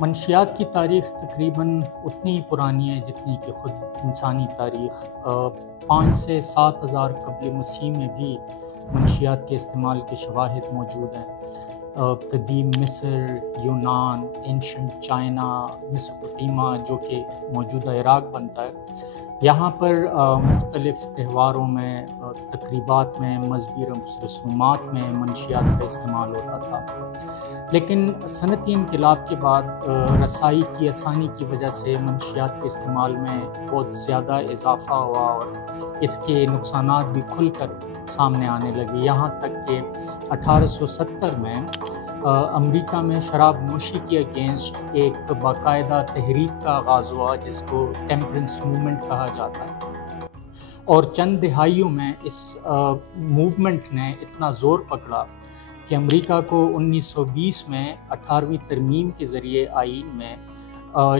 منشیات کی تاریخ تقریباً اتنی ہی پرانی ہے جتنی کہ خود انسانی تاریخ۔ 5 سے 7 ہزار قبل مسیح میں بھی منشیات کے استعمال کے شواہد موجود ہیں۔ قدیم مصر، یونان، اینشنٹ چائنا، میسوپوٹیما جو کہ موجودہ عراق بنتا ہے، یہاں پر مختلف تہواروں میں، تقریبات میں، مذہبی رسومات میں منشیات کا استعمال ہوتا تھا۔ لیکن صنعتی انقلاب کے بعد رسائی کی آسانی کی وجہ سے منشیات کے استعمال میں بہت زیادہ اضافہ ہوا اور اس کے نقصانات بھی کھل کر سامنے آنے لگے، یہاں تک کہ 1870 میں امریکہ میں شراب نوشی کے اگینسٹ ایک باقاعدہ تحریک کا آغاز ہوا جس کو ٹیمپرنس موومنٹ کہا جاتا ہے، اور چند دہائیوں میں اس موومنٹ نے اتنا زور پکڑا کہ امریکہ کو 1920 میں 18ویں ترمیم کے ذریعے آئین میں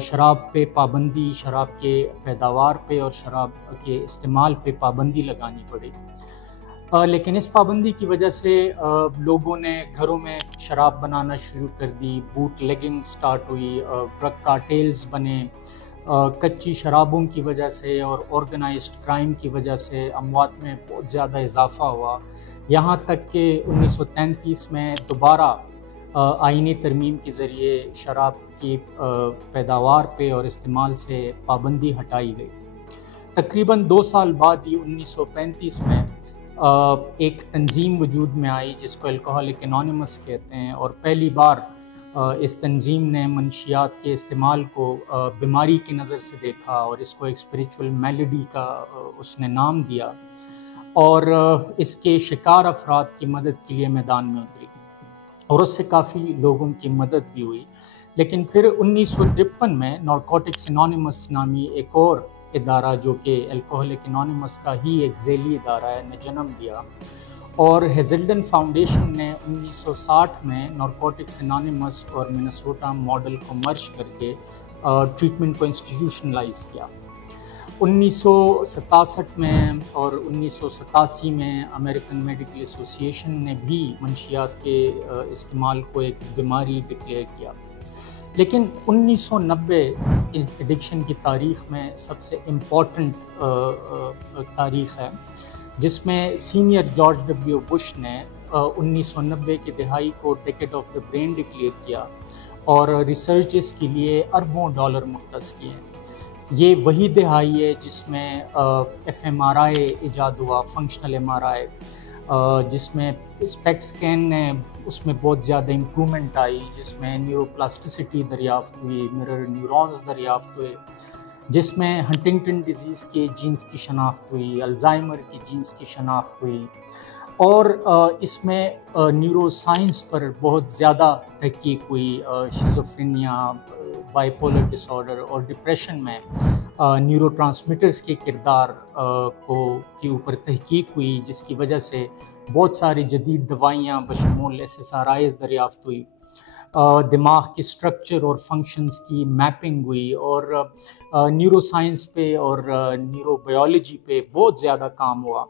شراب پہ پابندی، شراب کے پیداوار پہ اور شراب کے استعمال پہ پابندی لگانی پڑی۔ لیکن اس پابندی کی وجہ سے لوگوں نے گھروں میں شراب بنانا شروع کر دی، بوٹ لیگنگ سٹارٹ ہوئی، ڈرگ کارٹیلز بنے، کچی شرابوں کی وجہ سے اور آرگنائزڈ کرائم کی وجہ سے اموات میں بہت زیادہ اضافہ ہوا، یہاں تک کہ 1933 میں دوبارہ آئینی ترمیم کے ذریعے شراب کی پیداوار پہ اور استعمال سے پابندی ہٹائی گئی۔ تقریباً 2 سال بعد ہی 1935 میں ایک تنظیم وجود میں آئی جس کو الکوہولک انانیمس کہتے ہیں، اور پہلی بار اس تنظیم نے منشیات کے استعمال کو بیماری کی نظر سے دیکھا اور اس کو ایک اسپریچول میلڈی کا اس نے نام دیا، اور اس کے شکار افراد کی مدد کے لیے میدان میں اتری اور اس سے کافی لوگوں کی مدد بھی ہوئی۔ لیکن پھر 1953 میں نارکوٹکس انانیمس نامی ایک اور ادارہ جو کہ الکوہولک انانیمس کا ہی ایک ذیلی ادارہ ہے نے جنم دیا، اور ہیزلڈن فاؤنڈیشن نے 1960 میں نارکوٹکس انانیمس اور منیسوٹا ماڈل کو مرج کر کے ٹریٹمنٹ کو انسٹیٹیوشنلائز کیا۔ 1967 میں اور 1987 میں امریکن میڈیکل ایسوسی ایشن نے بھی منشیات کے استعمال کو ایک بیماری ڈکلیئر کیا۔ لیکن 1990 ایڈکشن کی تاریخ میں سب سے امپورٹنٹ تاریخ ہے، جس میں سینئر جارج ڈبلیو بش نے 1990 کی دہائی کو decade of the brain declare کیا اور ریسرچز کے لیے اربوں ڈالر مختص کیے۔ یہ وہی دہائی ہے جس میں ایف ایم آر آئی ایجاد ہوا، فنکشنل ایم آر آئی، جس میں اسپیکٹ اسکین نے اس میں بہت زیادہ امپرومنٹ آئی، جس میں نیورو پلاسٹیسٹی دریافت ہوئی، مرر نیورونز دریافت ہوئے، جس میں ہنٹنگٹن ڈیزیز کے جینز کی شناخت ہوئی، الزائمر کی جینز کی شناخت ہوئی، اور اس میں نیورو سائنس پر بہت زیادہ تحقیق ہوئی، schizophrenia, bipolar disorder اور ڈپریشن میں نیورو ٹرانسمیٹرز کے کردار کے اوپر تحقیق ہوئی، جس کی وجہ سے بہت ساری جدید دوائیاں بشمول SSRIs دریافت ہوئی، دماغ کی سٹرکچر اور فنکشنز کی میپنگ ہوئی، اور نیورو سائنس پہ اور نیورو بایولوجی پہ بہت زیادہ کام ہوا،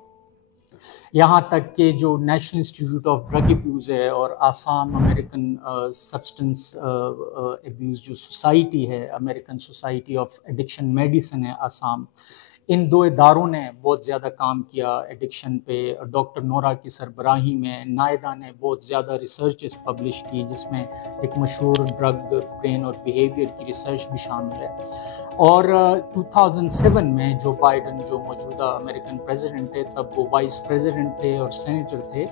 یہاں تک کہ جو national institute of drug abuse ہے اور آسام امریکن سبسٹنس ایبیوز جو سوسائٹی ہے، American society of addiction medicine ہے آسام، ان 2 اداروں نے بہت زیادہ کام کیا ایڈکشن پہ۔ ڈاکٹر نورا کی سربراہی میں نائیڈا نے بہت زیادہ ریسرچز پبلش کی، جس میں ایک مشہور ڈرگ برین اور بیہیویئر کی ریسرچ بھی شامل ہے۔ اور 2007 میں جو بائیڈن جو موجودہ امریکن پریزیڈنٹ ہے، تب وہ وائس پریزیڈنٹ تھے اور سینیٹر تھے،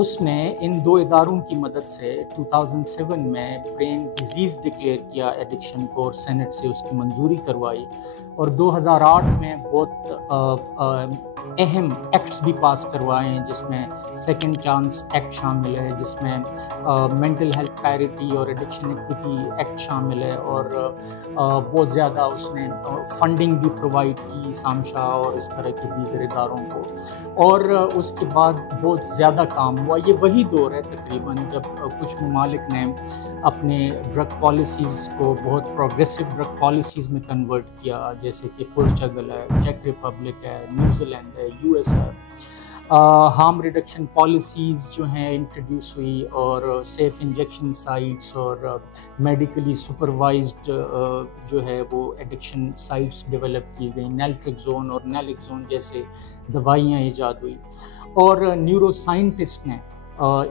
اس نے ان 2 اداروں کی مدد سے 2007 میں برین ڈیزیز ڈکلیئر کیا ایڈکشن کو، اور سینٹ سے اس کی منظوری کروائی، اور 2008 میں بہت اہم ایکٹس بھی پاس کروائے ہیں، جس میں سیکنڈ چانس ایکٹ شامل ہے، جس میں مینٹل ہیلتھ پیرٹی اور ایڈکشن ایکوٹی ایکٹ شامل ہے، اور بہت زیادہ اس نے فنڈنگ بھی پرووائڈ کی سامشا اور اس طرح کے دیگر اداروں کو، اور اس کے بعد بہت زیادہ کام ہوا۔ یہ وہی دور ہے تقریباً جب کچھ ممالک نے اپنے ڈرگ پالیسیز کو بہت پروگریسو ڈرگ پالیسیز میں کنورٹ کیا، جیسے کہ پرتگال ہے، چیک ریپبلک ہے، نیوزی لینڈ ہے، US ہے، ہارم ریڈکشن پالیسیز جو ہیں انٹروڈیوس ہوئی، اور سیف انجیکشن سائٹس اور میڈیکلی سپروائزڈ جو ہے وہ ایڈکشن سائٹس ڈیولپ کی گئیں، نیلٹرکزون اور نیلکزون جیسے دوائیاں ایجاد ہوئی، اور نیورو سائنٹسٹ نے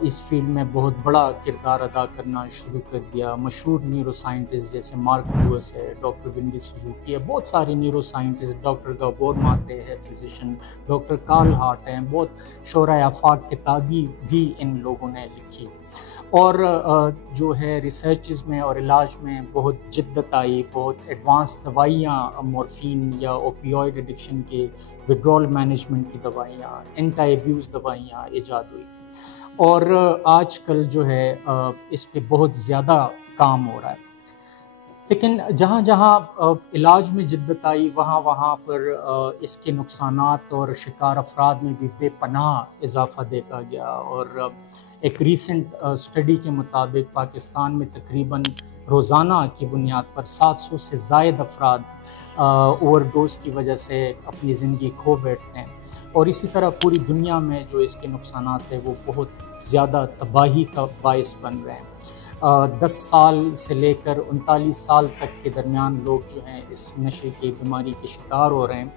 اس فیلڈ میں بہت بڑا کردار ادا کرنا شروع کر دیا۔ مشہور نیورو سائنٹسٹ جیسے مارک لیوس ہے، ڈاکٹر ونڈی سوزوکی ہے، بہت سارے نیورو سائنٹسٹ، ڈاکٹر گابور ماتے ہے فزیشین، ڈاکٹر کارل ہارٹ ہیں، بہت شعراء آفاق کتابی بھی ان لوگوں نے لکھی، اور جو ہے ریسرچز میں اور علاج میں بہت جدت آئی، بہت ایڈوانس دوائیاں، مورفین یا اوپیوائڈ ایڈکشن کے وڈرول مینجمنٹ کی دوائیاں، اینٹی ایبیوز دوائیاں ایجاد ہوئی، اور آج کل جو ہے اس پہ بہت زیادہ کام ہو رہا ہے۔ لیکن جہاں جہاں علاج میں جدت آئی، وہاں وہاں پر اس کے نقصانات اور شکار افراد میں بھی بے پناہ اضافہ دیکھا گیا، اور ایک ریسنٹ اسٹڈی کے مطابق پاکستان میں تقریباً روزانہ کی بنیاد پر 700 سے زائد افراد اوور ڈوز کی وجہ سے اپنی زندگی کھو بیٹھتے ہیں، اور اسی طرح پوری دنیا میں جو اس کے نقصانات ہیں وہ بہت زیادہ تباہی کا باعث بن رہے ہیں۔ 10 سال سے لے کر 39 سال تک کے درمیان لوگ جو ہیں اس نشے کی بیماری کے شکار ہو رہے ہیں،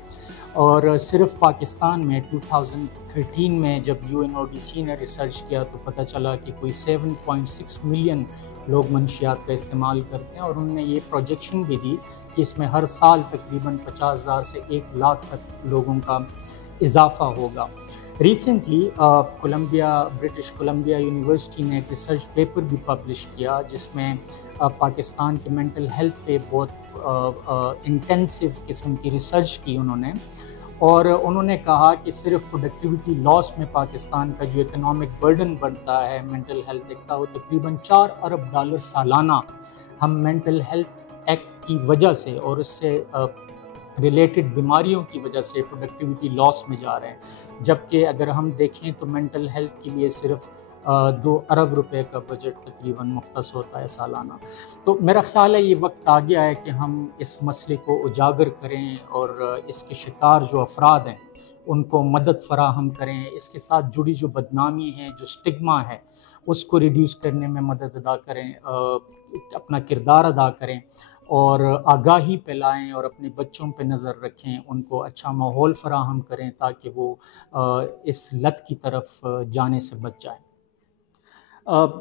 اور صرف پاکستان میں 2013 میں جب UNODC نے ریسرچ کیا تو پتہ چلا کہ کوئی 7.6 ملین لوگ منشیات کا استعمال کرتے ہیں، اور انہوں نے یہ پروجیکشن بھی دی کہ اس میں ہر سال تقریباً 50,000 سے 1 لاکھ تک لوگوں کا اضافہ ہوگا۔ ریسنٹلی برٹش کولمبیا یونیورسٹی نے ایک ریسرچ پیپر بھی پبلش کیا جس میں پاکستان کے مینٹل ہیلتھ پہ بہت انٹینسو قسم کی ریسرچ کی انہوں نے، اور انہوں نے کہا کہ صرف پروڈکٹیوٹی لاس میں پاکستان کا جو اکنامک برڈن بنتا ہے مینٹل ہیلتھ ایکٹ کا، وہ تقریباً $4 ارب سالانہ ہم مینٹل ہیلتھ ایکٹ کی وجہ سے اور اس سے ریلیٹڈ بیماریوں کی وجہ سے پروڈکٹیوٹی لاس میں جا رہے ہیں، جبکہ اگر ہم دیکھیں تو مینٹل ہیلتھ کے لیے صرف 2 ارب روپے کا بجٹ تقریباً مختص ہوتا ہے سالانہ۔ تو میرا خیال ہے یہ وقت آ گیا ہے کہ ہم اس مسئلے کو اجاگر کریں، اور اس کے شکار جو افراد ہیں ان کو مدد فراہم کریں، اس کے ساتھ جڑی جو بدنامی ہے، جو سٹگما ہے، اس کو ریڈیوس کرنے میں مدد ادا کریں، اپنا کردار ادا کریں، اور آگاہی پھیلائیں، اور اپنے بچوں پہ نظر رکھیں، ان کو اچھا ماحول فراہم کریں تاکہ وہ اس لت کی طرف جانے سے بچ جائیں۔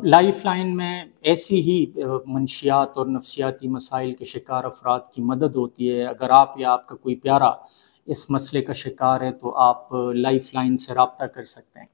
لائف لائن میں ایسی ہی منشیات اور نفسیاتی مسائل کے شکار افراد کی مدد ہوتی ہے۔ اگر آپ یا آپ کا کوئی پیارا اس مسئلے کا شکار ہے تو آپ لائف لائن سے رابطہ کر سکتے ہیں۔